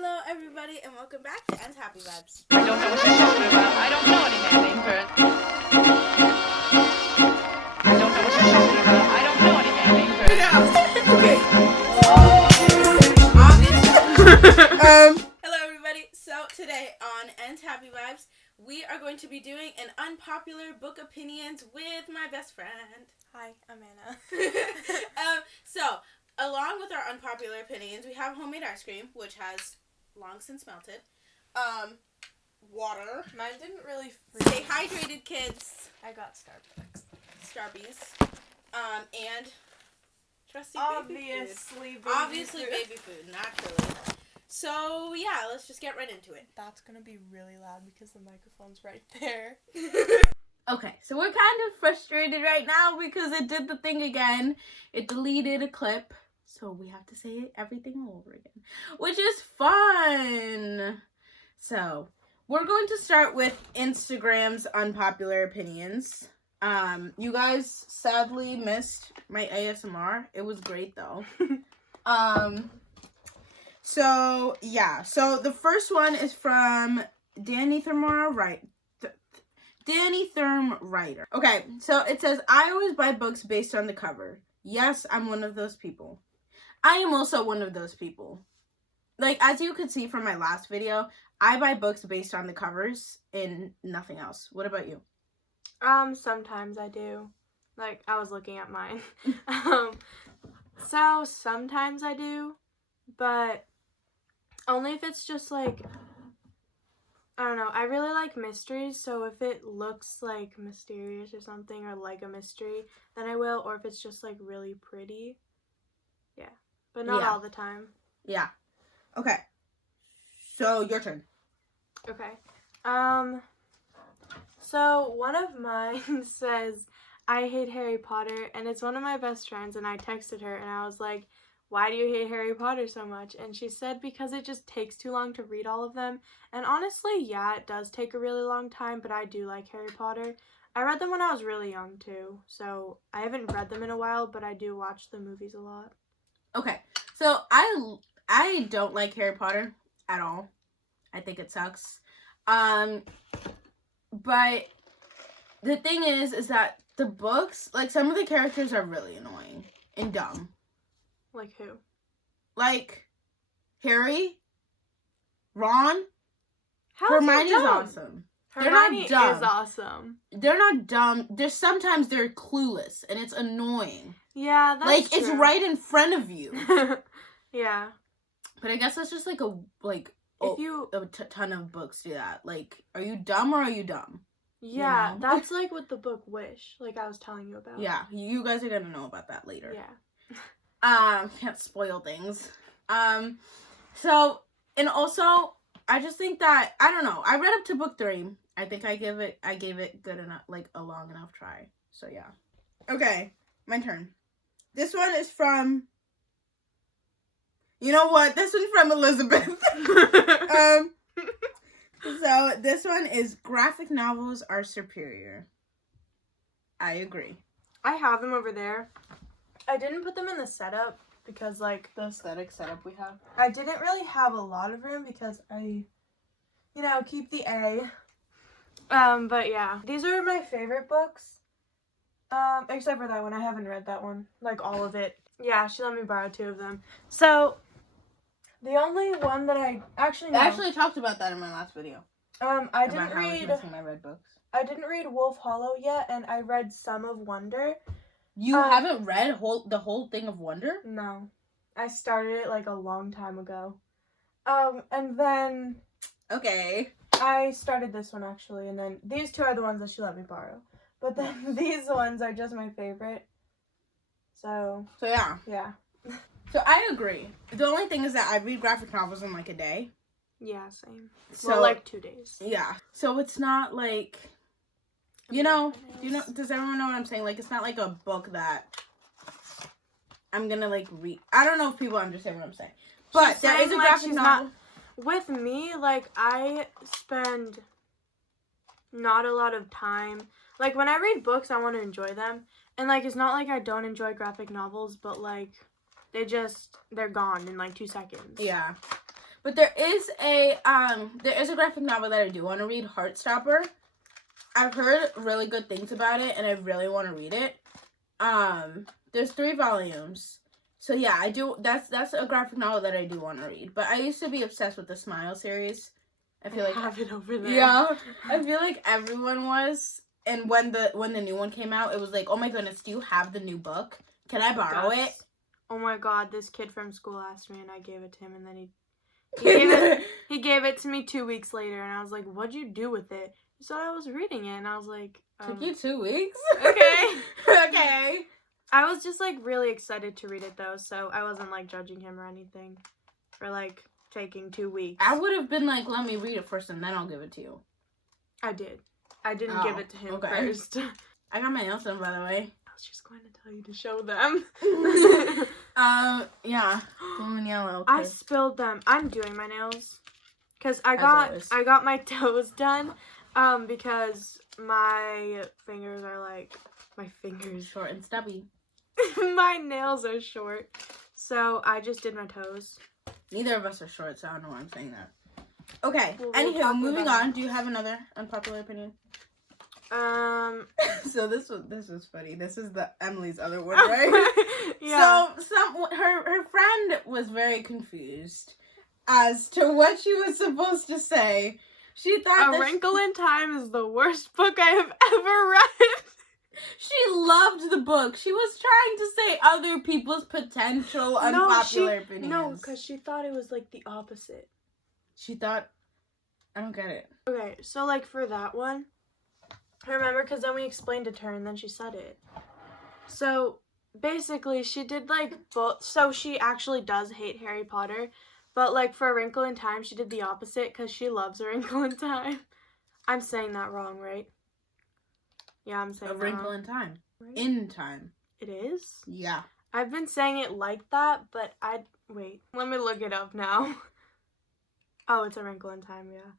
Hello, everybody, and welcome back to Unhappy Vibes. I don't know what you're talking about. I don't know any man named Kurt. I don't know what you're talking about. I don't know any man named Kurt. Okay. Hello, everybody. So today on Unhappy Vibes, we are going to be doing an unpopular book opinions with my best friend. Hi, I'm Anna. So, along with our unpopular opinions, we have homemade ice cream, which has long since melted. Water. Mine didn't really Stay freeze. hydrated, kids. I got Starbucks. Starbies. And trusty baby food. Obviously baby food, naturally. So, yeah, let's just get right into it. That's gonna be really loud because the microphone's right there. Okay, so we're kind of frustrated right now because it did the thing again. It deleted a clip, so we have to say everything all over again, which is fun. So, we're going to start with Instagram's unpopular opinions. You guys sadly missed my ASMR. It was great though. So yeah. So the first one is from Danny Therm Writer. Okay, so it says, I always buy books based on the cover. Yes, I'm one of those people. I am also one of those people. Like, as you could see from my last video, I buy books based on the covers and nothing else. What about you? Sometimes I do. Like, I was looking at mine. So sometimes I do, but only if it's just like, I don't know, I really like mysteries, so if it looks like mysterious or something, or like a mystery, then I will, or if it's just like really pretty, yeah, but not all the time. Yeah. Okay. So, your turn. Okay. So one of mine says, I hate Harry Potter, and it's one of my best friends, and I texted her, and I was like, why do you hate Harry Potter so much? And she said, because it just takes too long to read all of them. And honestly, yeah, it does take a really long time, but I do like Harry Potter. I read them when I was really young, too, so I haven't read them in a while, but I do watch the movies a lot. Okay. So, I don't like Harry Potter at all. I think it sucks. But the thing is that the books, like, some of the characters are really annoying and dumb. Like who? Like, Harry, Ron, How's Hermione's awesome. Hermione They're not dumb. is awesome. They're not dumb. Sometimes they're clueless, and it's annoying. Yeah, that's like, true. It's right in front of you. Yeah. But I guess that's just like a ton of books do that. Like, are you dumb or are you dumb? Yeah, You know? that's like with the book Wish, like I was telling you about. Yeah, you guys are gonna know about that later. Yeah. Can't spoil things. So, and also, I just think that, I don't know, I read up to book 3. I think I gave it good enough, like, a long enough try. So, yeah. Okay, my turn. This one is from, you know what? This one's from Elizabeth. So, this one is, graphic novels are superior. I agree. I have them over there. I didn't put them in the setup because, like, The aesthetic setup we have. I didn't really have a lot of room because I, keep the A. But yeah, these are my favorite books. Except for that one. I haven't read that one. Like, all of it. Yeah, she let me borrow 2 of them. So, the only one that I actually know. I actually talked about that in my last video. I didn't read my red books. I didn't read Wolf Hollow yet, and I read Some of Wonder. You haven't read the whole thing of Wonder? No. I started it like a long time ago. And then Okay. I started this one actually, and then these 2 are the ones that she let me borrow. But then these ones are just my favorite. So yeah. Yeah. So I agree. The only thing is that I read graphic novels in like a day. Yeah, same. So well, like 2 days. Yeah. So it's not like, does everyone know what I'm saying? Like, it's not like a book that I'm gonna like read. I don't know if people understand what I'm saying. But there is a graphic novel. With me, like, I spend not a lot of time. Like, when I read books, I want to enjoy them. And, like, it's not like I don't enjoy graphic novels, but, like, they're gone in, like, 2 seconds. Yeah. But there is a graphic novel that I do want to read, Heartstopper. I've heard really good things about it, and I really want to read it. There's 3 volumes. So yeah, I do. That's a graphic novel that I do want to read. But I used to be obsessed with the Smile series. I feel like I have it over there. Yeah, I feel like everyone was. And when the new one came out, it was like, oh my goodness, do you have the new book? Can I borrow it? Oh my god, this kid from school asked me, and I gave it to him, and then he gave it to me 2 weeks later, and I was like, what'd you do with it? He said I was reading it, and I was like, Took you 2 weeks? Okay. Okay. I was just, like, really excited to read it, though, so I wasn't, like, judging him or anything for, like, taking 2 weeks. I would have been like, let me read it first, and then I'll give it to you. I did. I didn't give it to him first. I got my nails done, by the way. I was just going to tell you to show them. Yeah. Blue and yellow. I spilled them. I'm doing my nails. Because I got my toes done. Because my fingers are like, short and stubby. my nails are short. So I just did my toes. Neither of us are short, so I don't know why I'm saying that. Okay. Well, Anywho, moving on. Do you have another unpopular opinion? So this was funny. This is the Emily's other one, right? Yeah. So her friend was very confused as to what she was supposed to say. She thought A Wrinkle in Time is the worst book I have ever read. She loved the book. She was trying to say other people's potential unpopular opinions. No, because she thought it was like the opposite. She thought, I don't get it. Okay, so like for that one, I remember because then we explained it to her and then she said it. So basically she did like both. So she actually does hate Harry Potter. But like for A Wrinkle in Time, she did the opposite because she loves A Wrinkle in Time. I'm saying that wrong, right? Yeah, I'm saying A Wrinkle in Time. Right? In Time. It is? Yeah. I've been saying it like that, but wait. Let me look it up now. Oh, it's A Wrinkle in Time, yeah.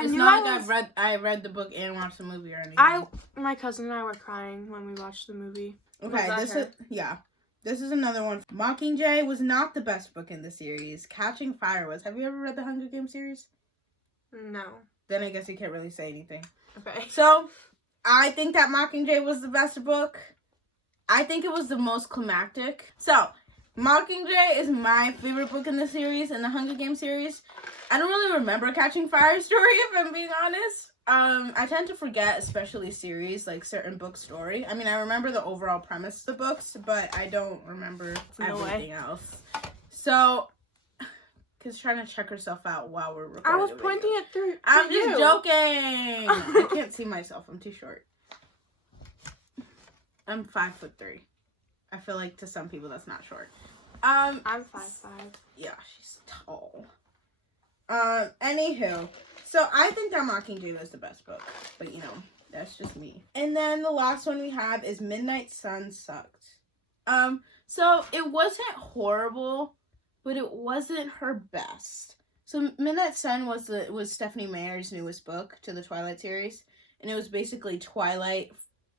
It's knew not like I read the book and watched the movie or anything. My cousin and I were crying when we watched the movie. Okay, this is another one. Mockingjay was not the best book in the series. Catching Fire was. Have you ever read the Hunger Games series? No. Then I guess you can't really say anything. Okay. So, I think that Mockingjay was the best book. I think it was the most climactic. So, Mockingjay is my favorite book in the series, in the Hunger Games series. I don't really remember Catching Fire story, if I'm being honest. I tend to forget, especially series, like certain book story. I mean, I remember the overall premise of the books, but I don't remember everything else. So, Kids trying to check herself out while we're recording. I was pointing it through. I'm just joking. I can't see myself. I'm too short. I'm 5'3". I feel like to some people that's not short. I'm 5'5". Yeah, she's tall. Anywho, so I think that Mockingjay was the best book, but you know, that's just me. And then the last one we have is Midnight Sun Sucked. So it wasn't horrible, but it wasn't her best. So Midnight Sun was Stephenie Meyer's newest book to the Twilight series, and it was basically Twilight,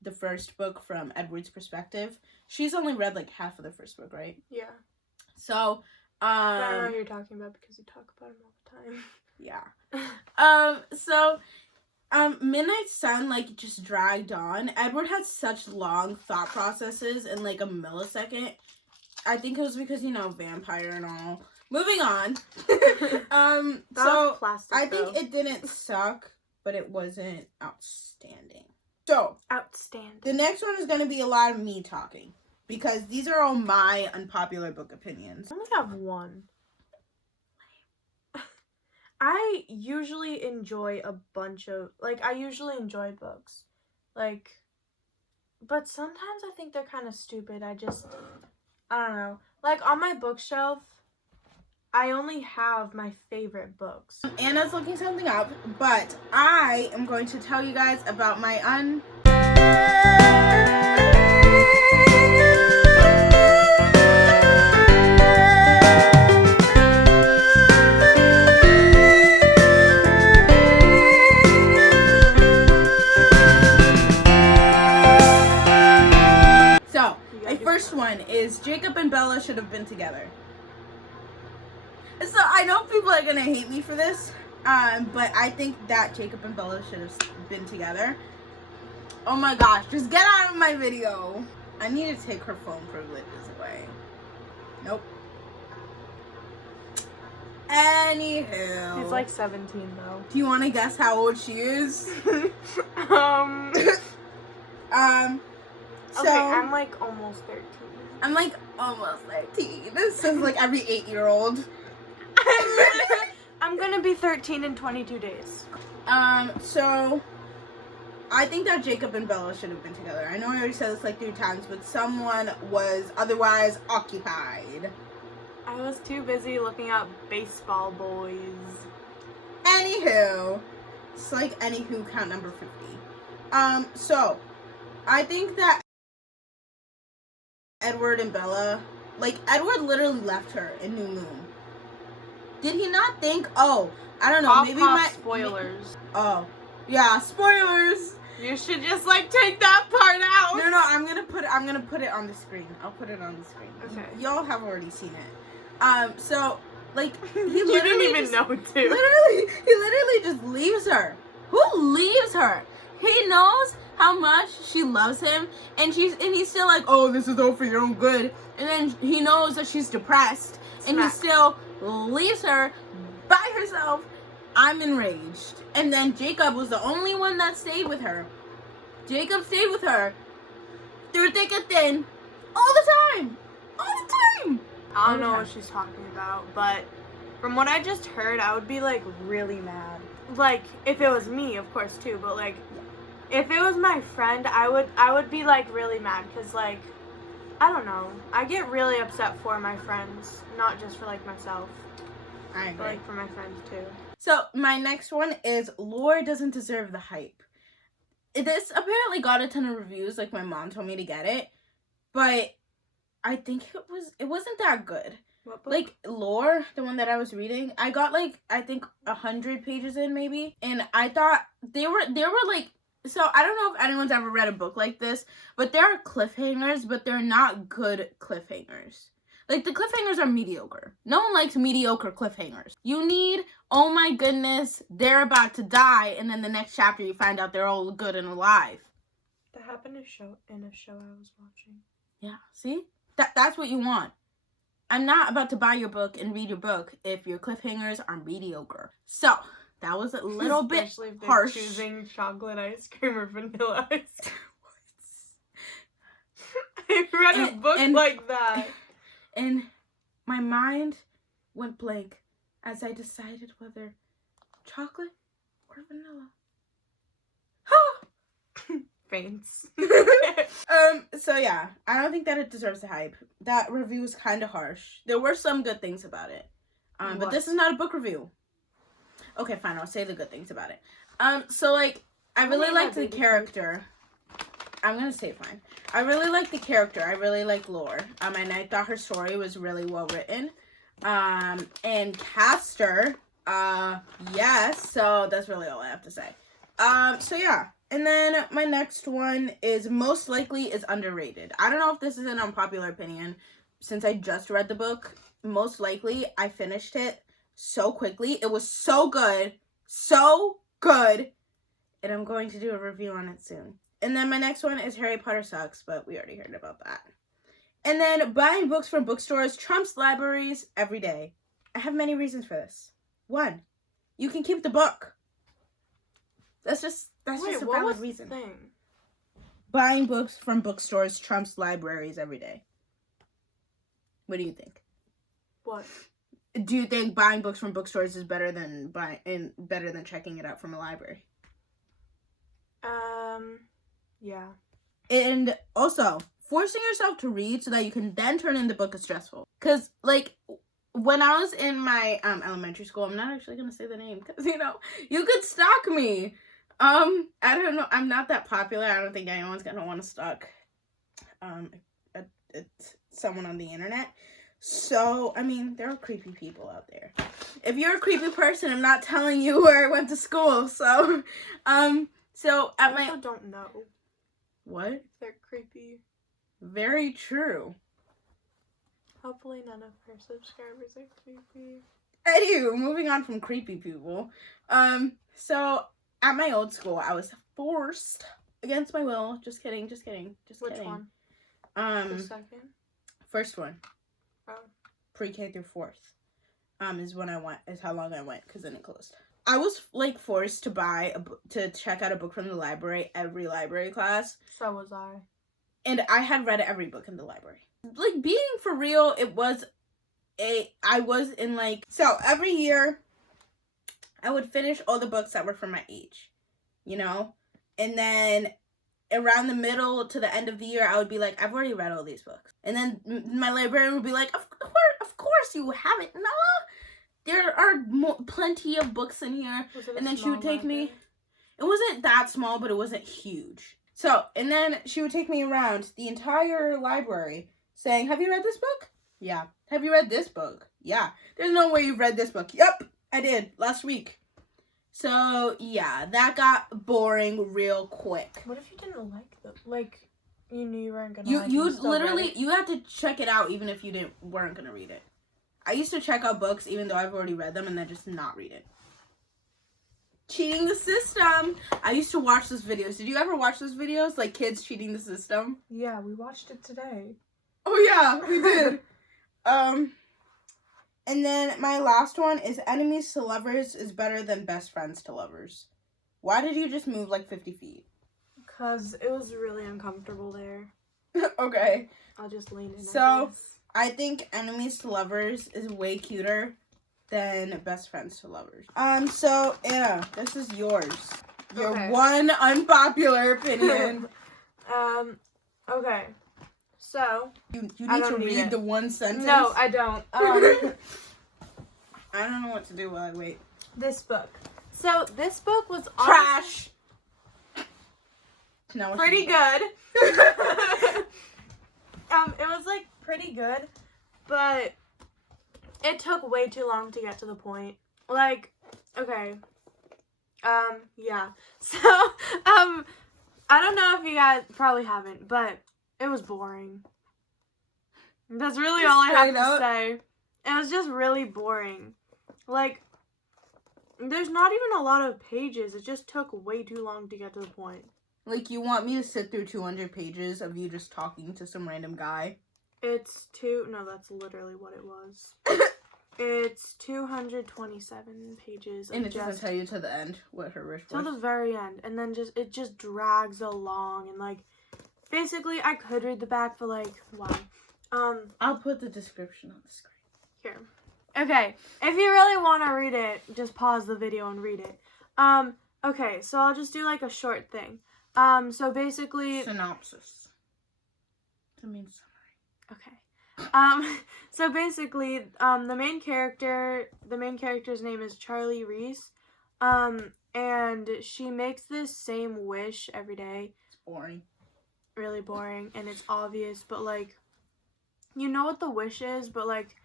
the first book from Edward's perspective. She's only read like half of the first book, right? Yeah. So, I don't know what you're talking about because you talk about him all the time. Yeah. So, Midnight Sun, like, just dragged on. Edward had such long thought processes in, like, a millisecond. I think it was because, you know, vampire and all. Moving on. So, plastic, I think it didn't suck, but it wasn't outstanding. So, outstanding. The next one is going to be a lot of me talking. Because these are all my unpopular book opinions. I only have one. I usually enjoy I usually enjoy books. Like, but sometimes I think they're kind of stupid. I don't know. Like, on my bookshelf, I only have my favorite books. Anna's looking something up, but I am going to tell you guys about my So, my first one is Jacob and Bella should have been together. So I know people are gonna hate me for this, but I think that Jacob and Bella should have been together. Oh my gosh, just get out of my video. I need to take her phone privileges away. Nope. Anywho. She's like 17 though. Do you want to guess how old she is? So Okay, I'm like almost 13. I'm like almost 13. This is like every 8-year-old. I'm gonna be 13 in 22 days. So I think that Jacob and Bella should have been together. I know I already said this like 3 times, but someone was otherwise occupied. I was too busy looking up baseball boys. Anywho, it's like anywho count number 50. So I think that Edward and Bella, like Edward literally left her in New Moon. Did he not think, oh, I don't know, maybe my spoilers. Oh, yeah, spoilers. You should just like take that part out. No, I'm gonna put it on the screen. I'll put it on the screen. Okay. Y'all have already seen it. So like he You literally didn't even just, know too. he literally just leaves her. Who leaves her? He knows how much she loves him, and he's still like, oh, this is all for your own good. And then he knows that she's depressed, and he still leaves her by herself. I'm enraged. And then Jacob was the only one that stayed with her. Jacob stayed with her through thick and thin, all the time. All the time. I don't know what she's talking about, but from what I just heard, I would be like really mad. Like if it was me, of course too, but like if it was my friend, I would be like really mad because like I don't know. I get really upset for my friends, not just for like myself. I agree. But like for my friends too. So my next one is Lore doesn't deserve the hype. This apparently got a ton of reviews, like my mom told me to get it, but I think it wasn't that good. What book? Like Lore, the one that I was reading, I got like I think 100 pages in maybe, and I thought they were like, so I don't know if anyone's ever read a book like this, but there are cliffhangers, but they're not good cliffhangers. Like the cliffhangers are mediocre. No one likes mediocre cliffhangers. You need, oh my goodness, they're about to die, and then the next chapter you find out they're all good and alive. That happened in a show I was watching. Yeah, see? That's what you want. I'm not about to buy your book and read your book if your cliffhangers are mediocre. So, that was a little bit Especially if they're harsh. choosing chocolate ice cream or vanilla ice cream. I read a book like that. And my mind went blank as I decided whether chocolate or vanilla. Faints. So yeah, I don't think that it deserves the hype. That review was kind of harsh. There were some good things about it. But this is not a book review. Okay, fine, I'll say the good things about it. So like, I really liked the character. I'm gonna say fine. I really like the character. I really like Lore. And I thought her story was really well written. And Castor, yes. So that's really all I have to say. So yeah. And then my next one is most likely is underrated. I don't know if this is an unpopular opinion since I just read the book. Most likely, I finished it so quickly. It was so good. So good. And I'm going to do a review on it soon. And then my next one is Harry Potter Sucks, but we already heard about that. And then buying books from bookstores trumps libraries every day. I have many reasons for this. 1, you can keep the book. That's just a valid reason. Thing? Buying books from bookstores trumps libraries every day. What do you think? What? Do you think buying books from bookstores is better than checking it out from a library? Yeah. And also, forcing yourself to read so that you can then turn in the book is stressful. Because, like, when I was in my elementary school, I'm not actually going to say the name because, you could stalk me. I don't know. I'm not that popular. I don't think anyone's going to want to stalk someone on the internet. So, I mean, there are creepy people out there. If you're a creepy person, I'm not telling you where I went to school. So, I don't know. What? If they're creepy. Very true. Hopefully none of her subscribers are creepy. Anywho, moving on from creepy people. So at my old school, I was forced against my will. Just kidding. Which one? The second? First one. Oh. Pre-K through fourth. Is when I went. Is how long I went, because then it closed. I was like forced to check out a book from the library every library class. So was I. And I had read every book in the library. Like, being for real, I was in like, so every year I would finish all the books that were for my age, you know? And then around the middle to the end of the year, I would be like, I've already read all these books. And then my librarian would be like, of course you haven't. No, there are plenty of books in here. And then she would take me. It wasn't that small, but it wasn't huge. So, and then she would take me around the entire library saying, have you read this book? Yeah. Have you read this book? Yeah. There's no way you've read this book. Yep, I did last week. So, yeah, that got boring real quick. What if you didn't like them? Like, you knew you weren't gonna like You literally, you had to check it out even if you weren't gonna read it. I used to check out books even though I've already read them and then just not read it. Cheating the system. I used to watch those videos. Did you ever watch those videos? Like kids cheating the system? Yeah, we watched it today. Oh yeah, we did. And then my last one is enemies to lovers is better than best friends to lovers. Why did you just move like 50 feet? Because it was really uncomfortable there. Okay. I'll just lean in. So, I think enemies to lovers is way cuter than best friends to lovers. So, Anna, this is yours. Your one unpopular opinion. Okay. So, you need to read the one sentence. No, I don't. I don't know what to do while I wait. This book. So, this book was trash. No, pretty good. It was like pretty good, but it took way too long to get to the point. Like, okay. Yeah. So, I don't know if you guys probably haven't, but it was boring. That's really all I have to say. It was just really boring. Like, there's not even a lot of pages. It just took way too long to get to the point. Like, you want me to sit through 200 pages of you just talking to some random guy? No, that's literally what it was. It's 227 pages. And it doesn't tell you to the end what her wish was? Till the very end. And then it just drags along. And, like, basically, I could read the back, but, like, why? I'll put the description on the screen. Here. Okay. If you really want to read it, just pause the video and read it. Okay, so I'll just do, like, a short thing. So basically... Synopsis. That means summary. Okay. So basically, the main character's name is Charlie Reese. And she makes this same wish every day. It's boring. Really boring, and it's obvious, but, like, you know what the wish is, but, like,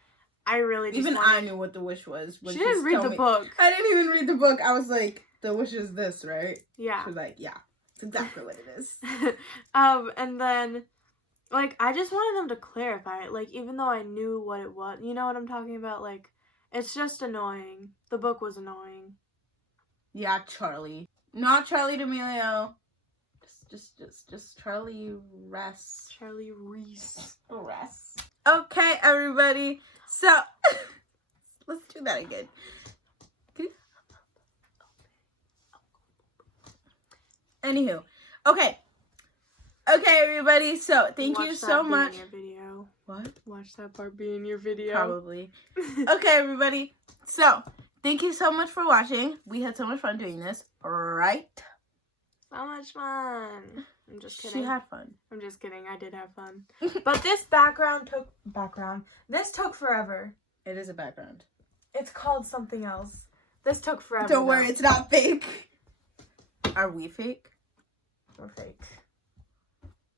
I really just I knew what the wish was. She didn't read the book. I didn't even read the book. I was like, the wish is this, right? Yeah. She was like, yeah. It's exactly what it is. And then, like, I just wanted them to clarify it, like, even though I knew what it was. You know what I'm talking about? Like, it's just annoying. The book was annoying. Yeah, Charlie. Not Charlie D'Amelio. Just Charlie Reese. Charlie Reese. Reese. Okay, everybody. So, let's do that again. Anywho, okay, everybody. So thank you so much. Watch that be in your video. What? Watch that part be in your video. Probably. Okay, everybody. So thank you so much for watching. We had so much fun doing this, right? So much fun. I'm just kidding. She had fun. I'm just kidding. I did have fun. But this This took forever. It is a background. It's called something else. This took forever. Don't worry, it's not fake. Are we fake? We're fake.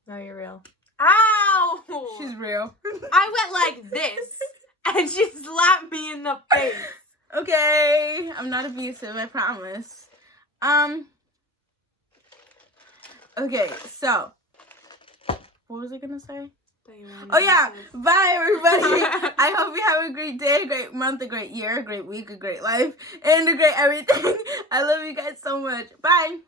No, you're real. Ow! She's real. I went like this, and she slapped me in the face. Okay, I'm not abusive, I promise. Okay, so, what was I gonna say? that you wanted Oh to yeah, say. bye everybody. I hope you have a great day, a great month, a great year, a great week, a great life, and a great everything. I love you guys so much. Bye.